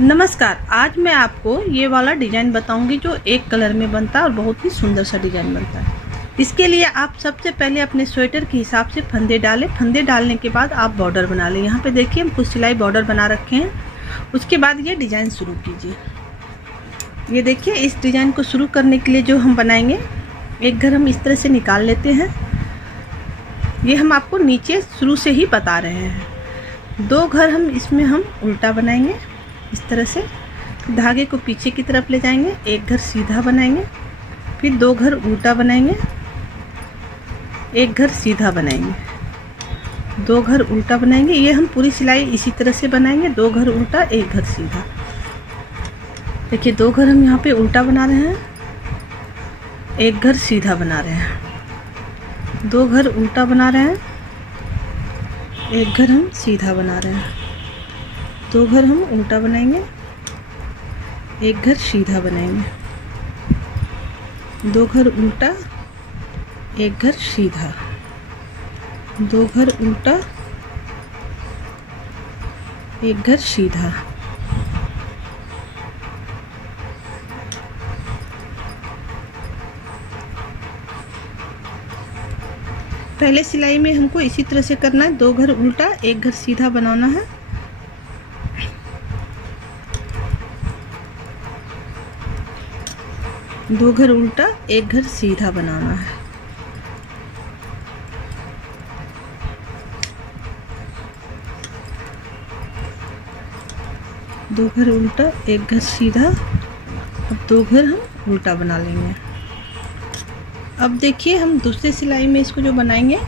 नमस्कार। आज मैं आपको ये वाला डिज़ाइन बताऊंगी जो एक कलर में बनता है और बहुत ही सुंदर सा डिज़ाइन बनता है। इसके लिए आप सबसे पहले अपने स्वेटर के हिसाब से फंदे डालें। फंदे डालने के बाद आप बॉर्डर बना लें। यहाँ पे देखिए हम कुछ सिलाई बॉर्डर बना रखे हैं। उसके बाद ये डिज़ाइन शुरू कीजिए। ये देखिए इस डिज़ाइन को शुरू करने के लिए जो हम बनाएंगे, एक घर हम इस तरह से निकाल लेते हैं। ये हम आपको नीचे शुरू से ही बता रहे हैं। 2 घर हम इसमें हम उल्टा बनाएंगे इस तरह से। धागे को पीछे की तरफ ले जाएंगे, एक घर सीधा बनाएंगे, फिर 2 घर उल्टा बनाएंगे, एक घर सीधा बनाएंगे, 2 घर उल्टा बनाएंगे। ये हम पूरी सिलाई इसी तरह से बनाएंगे, 2 घर उल्टा, एक घर सीधा। देखिए 2 घर हम यहाँ पे उल्टा बना रहे हैं, एक घर सीधा बना रहे हैं, 2 घर उल्टा बना रहे हैं, एक घर हम सीधा बना रहे हैं, 2 घर हम उल्टा बनाएंगे, एक घर सीधा बनाएंगे, 2 घर उल्टा, एक घर सीधा, 2 घर उल्टा, एक घर सीधा। पहले सिलाई में हमको इसी तरह से करना है। 2 घर उल्टा, एक घर सीधा बनाना है। दो घर उल्टा, एक घर सीधा बनाना है। दो घर उल्टा, एक घर सीधा। अब 2 घर हम उल्टा बना लेंगे। अब देखिए हम दूसरी सिलाई में इसको जो बनाएंगे,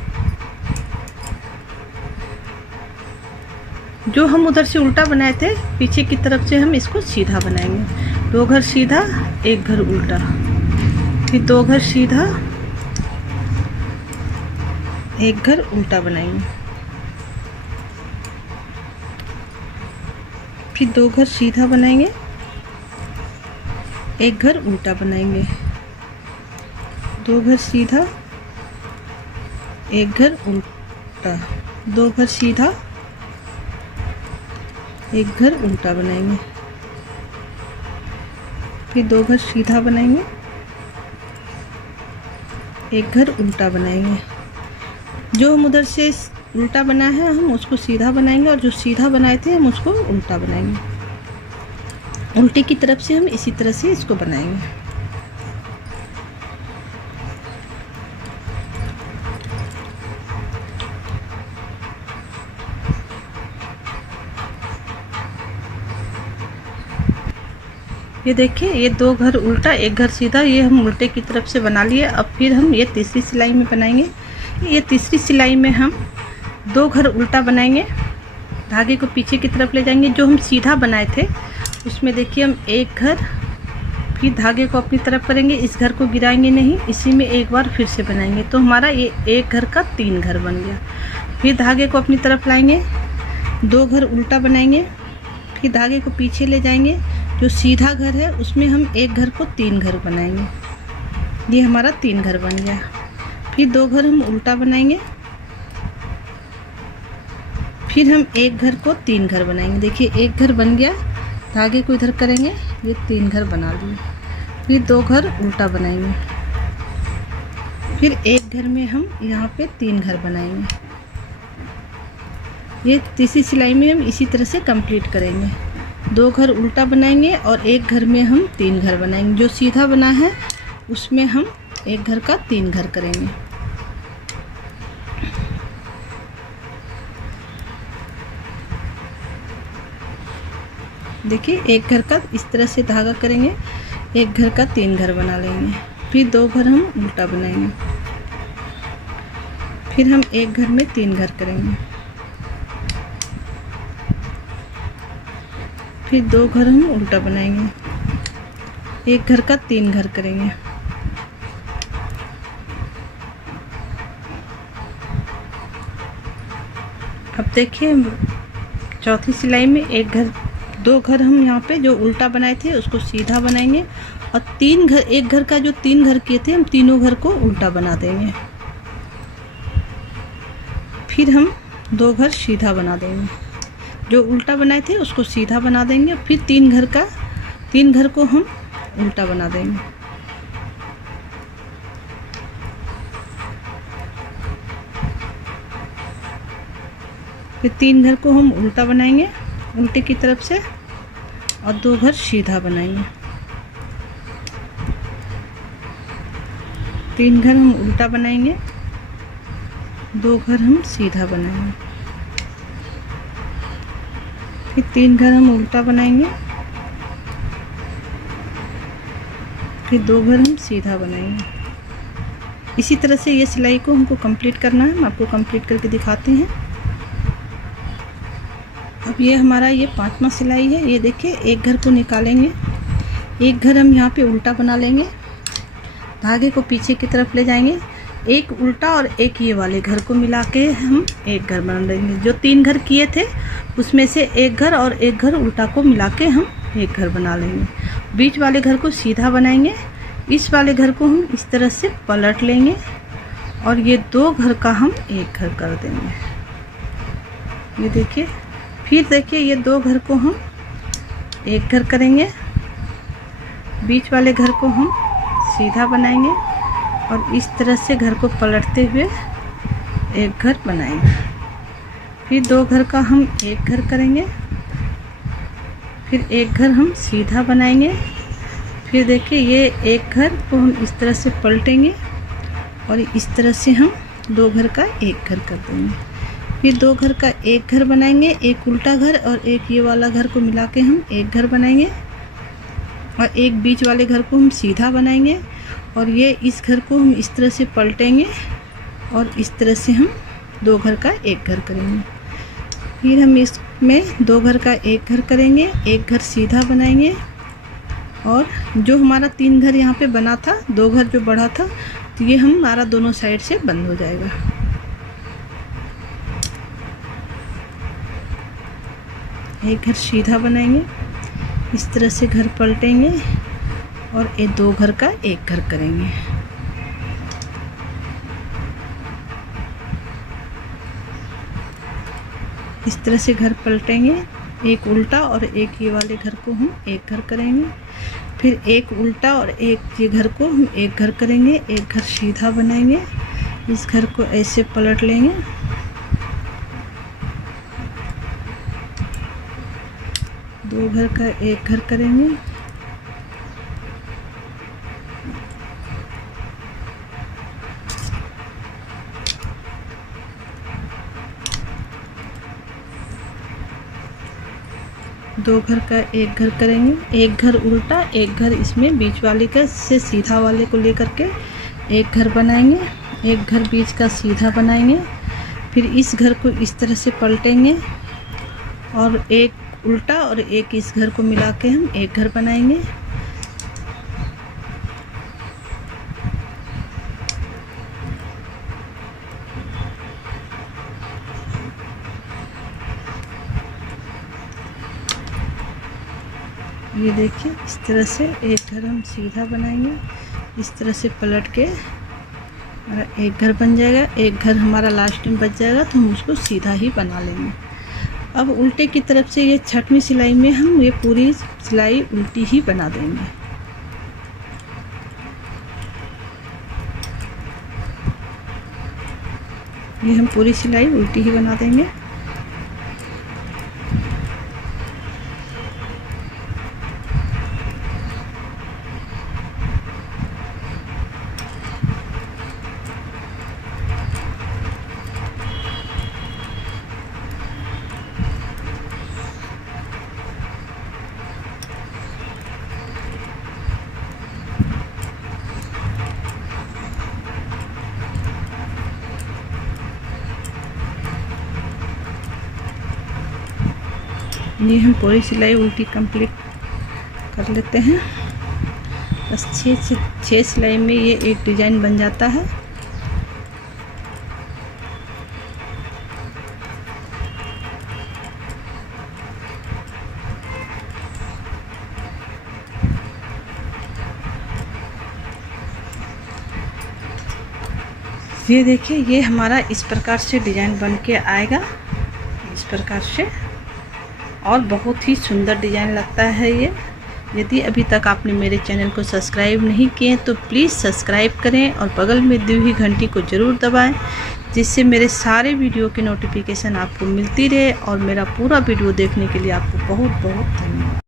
जो हम उधर से उल्टा बनाए थे पीछे की तरफ से हम इसको सीधा बनाएंगे। 2 घर सीधा, एक घर उल्टा, फिर 2 घर सीधा, एक घर उल्टा बनाएंगे, फिर 2 घर सीधा बनाएंगे, एक घर उल्टा बनाएंगे, 2 घर सीधा, एक घर उल्टा, 2 घर सीधा, एक घर उल्टा बनाएंगे, फिर 2 घर सीधा बनाएंगे, एक घर उल्टा बनाएंगे। जो हम उधर से उल्टा बना है हम उसको सीधा बनाएंगे, और जो सीधा बनाए थे हम उसको उल्टा बनाएंगे। उल्टी की तरफ से हम इसी तरह से इसको बनाएंगे। ये देखिए ये 2 घर उल्टा, एक घर सीधा, ये हम उल्टे की तरफ से बना लिए। अब फिर हम ये तीसरी सिलाई में बनाएंगे। ये तीसरी सिलाई में हम 2 घर उल्टा बनाएंगे, धागे को पीछे की तरफ ले जाएंगे। जो हम सीधा बनाए थे उसमें देखिए हम एक घर, फिर धागे को अपनी तरफ करेंगे, इस घर को गिराएंगे नहीं, इसी में एक बार फिर से बनाएंगे। तो हमारा ये एक घर का 3 घर बन गया। फिर धागे को अपनी तरफ लाएंगे, 2 घर उल्टा बनाएंगे, फिर धागे को पीछे ले जाएंगे। जो सीधा घर है उसमें हम एक घर को 3 घर बनाएंगे। ये हमारा 3 घर बन गया। फिर 2 घर हम उल्टा बनाएंगे, फिर हम एक घर को 3 घर बनाएंगे। देखिए एक घर बन गया, धागे को इधर करेंगे, ये 3 घर बना लिए। फिर 2 घर उल्टा बनाएंगे, फिर एक घर में हम यहाँ पे 3 घर बनाएंगे। ये तीसरी सिलाई में हम इसी तरह से कंप्लीट करेंगे। 2 घर उल्टा बनाएंगे और एक घर में हम 3 घर बनाएंगे। जो सीधा बना है उसमें हम एक घर का 3 घर करेंगे। देखिए एक घर का इस तरह से धागा करेंगे, एक घर का 3 घर बना लेंगे। फिर 2 घर हम उल्टा बनाएंगे, फिर हम एक घर में 3 घर करेंगे, फिर 2 घर हम उल्टा बनाएंगे, एक घर का 3 घर करेंगे। अब देखिए चौथी सिलाई में 2 घर हम यहाँ पे जो उल्टा बनाए थे उसको सीधा बनाएंगे, और 3 घर, एक घर का जो 3 घर किए थे हम तीनों घर को उल्टा बना देंगे। फिर हम 2 घर सीधा बना देंगे। जो उल्टा बनाए थे उसको सीधा बना देंगे। फिर 3 घर को हम उल्टा बना देंगे। फिर 3 घर को हम उल्टा बनाएंगे उल्टे की तरफ से, और 2 घर सीधा बनाएंगे। 3 घर हम उल्टा बनाएंगे, 2 घर हम सीधा बनाएंगे। फिर 3 घर हम उल्टा बनाएंगे, फिर 2 घर हम सीधा बनाएंगे। इसी तरह से ये सिलाई को हमको कंप्लीट करना है। हम आपको कंप्लीट करके दिखाते हैं। अब ये हमारा ये 5वां सिलाई है। ये देखिए, एक घर को निकालेंगे, एक घर हम यहाँ पे उल्टा बना लेंगे, धागे को पीछे की तरफ ले जाएंगे, एक उल्टा और एक ये वाले घर को मिला के हम एक घर बना लेंगे। जो 3 घर किए थे उसमें से एक घर और एक घर उल्टा को मिला के हम एक घर बना लेंगे। बीच वाले घर को सीधा बनाएंगे, इस वाले घर को हम इस तरह से पलट लेंगे और ये 2 घर का हम एक घर कर देंगे। ये देखिए, फिर देखिए ये 2 घर को हम एक घर करेंगे, बीच वाले घर को हम सीधा बनाएंगे और इस तरह से घर को पलटते हुए एक घर बनाएंगे। फिर 2 घर का हम एक घर करेंगे, फिर एक घर हम सीधा बनाएंगे। फिर देखिए ये एक घर को हम इस तरह से पलटेंगे और इस तरह से हम 2 घर का एक घर कर देंगे। फिर 2 घर का एक घर बनाएंगे, एक उल्टा घर और एक ये वाला घर को मिला के हम एक घर बनाएंगे और एक बीच वाले घर को हम सीधा बनाएंगे और ये इस घर को हम इस तरह से पलटेंगे और इस तरह से हम 2 घर का एक घर करेंगे। फिर हम इसमें 2 घर का एक घर करेंगे, एक घर सीधा बनाएंगे और जो हमारा 3 घर यहाँ पे बना था, 2 घर जो बढ़ा था, तो ये हमारा दोनों साइड से बंद हो जाएगा। एक घर सीधा बनाएंगे, इस तरह से घर पलटेंगे और ये 2 घर का एक घर करेंगे। इस तरह से घर पलटेंगे, एक उल्टा और एक ये वाले घर को हम एक घर करेंगे। फिर एक उल्टा और एक ये घर को हम एक घर करेंगे, एक घर सीधा बनाएंगे, इस घर को ऐसे पलट लेंगे, 2 घर का एक घर करेंगे। दो घर का एक घर करेंगे, एक घर उल्टा, एक घर इसमें बीच वाले का से सीधा वाले को लेकर के एक घर बनाएंगे, एक घर बीच का सीधा बनाएंगे। फिर इस घर को इस तरह से पलटेंगे और एक उल्टा और एक इस घर को मिला के हम एक घर बनाएंगे। ये देखिए, इस तरह से एक घर हम सीधा बनाएंगे, इस तरह से पलट के हमारा एक घर बन जाएगा। एक घर हमारा लास्ट में बच जाएगा तो हम उसको सीधा ही बना लेंगे। अब उल्टे की तरफ से ये 6वीं सिलाई में हम ये पूरी सिलाई उल्टी ही बना देंगे। ये हम पूरी सिलाई उल्टी ही बना देंगे। ये हम पूरी सिलाई उल्टी कंप्लीट कर लेते हैं। बस 6 सिलाई में ये एक डिज़ाइन बन जाता है। ये देखिए, ये हमारा इस प्रकार से डिज़ाइन बन के आएगा। इस प्रकार से और बहुत ही सुंदर डिज़ाइन लगता है ये। यदि अभी तक आपने मेरे चैनल को सब्सक्राइब नहीं किए तो प्लीज़ सब्सक्राइब करें और बगल में दी हुई घंटी को ज़रूर दबाएं, जिससे मेरे सारे वीडियो की नोटिफिकेशन आपको मिलती रहे। और मेरा पूरा वीडियो देखने के लिए आपको बहुत बहुत धन्यवाद।